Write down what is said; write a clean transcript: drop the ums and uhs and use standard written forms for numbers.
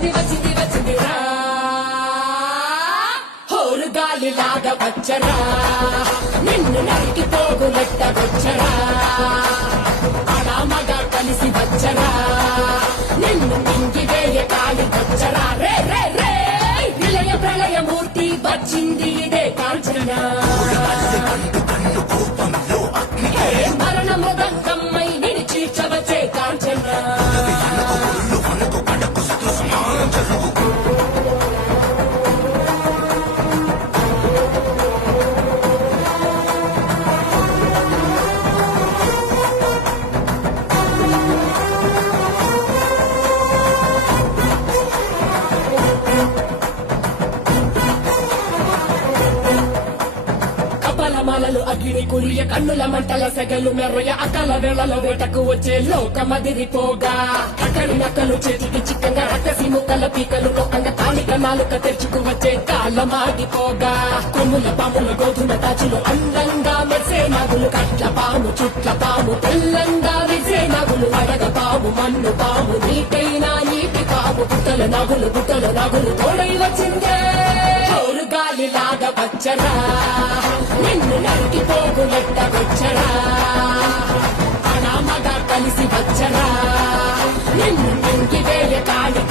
వచ్చింది వచ్చింది వచ్చిందిరా హోరుగాలిలాగా వచ్చరా నిన్ను నరికి పోగులెట్టవచ్చరా ఆడామగా కలిసి వచ్చరా నిన్ను మింగివేయ కాలి వచ్చరా రే రే రే విలయ ప్రళయమూర్తి వచ్చింది ఇదే కాంచన మరణ మృదంగమ్మై నిలిచీర్చవచ్చే కాంచన కపలమాలలు అగ్ని కురియ కన్నుల మంటల సెగలు మెర్రయ అకల వేళల వేటకు వచ్చే లోకమదిరిపోగా అక్కడి నక్కలు చేతికి చిక్కంగా రక్కసి ముక్కల పీకలు లోకంగా తాళిక నాలుక తెరుచుకు వచ్చే కాలమాడిపోగా కొమ్ముల పాముల గోధుమ తాచులు అందంగా మెరిసే నగులు కట్ల పాము చుట్ల పాము తెల్లంగా విసే నగులు అడగ పాము మన్ను పాము నీటైనా నీటి పాము పుట్టల నగులు తోడై వచ్చిందే గాలిలాగా వచ్చరా నిన్ను నరికి పోగులెట్టవచ్చరా అనామగా కలిసి వచ్చరా నిన్ను మింగివేయ కాలి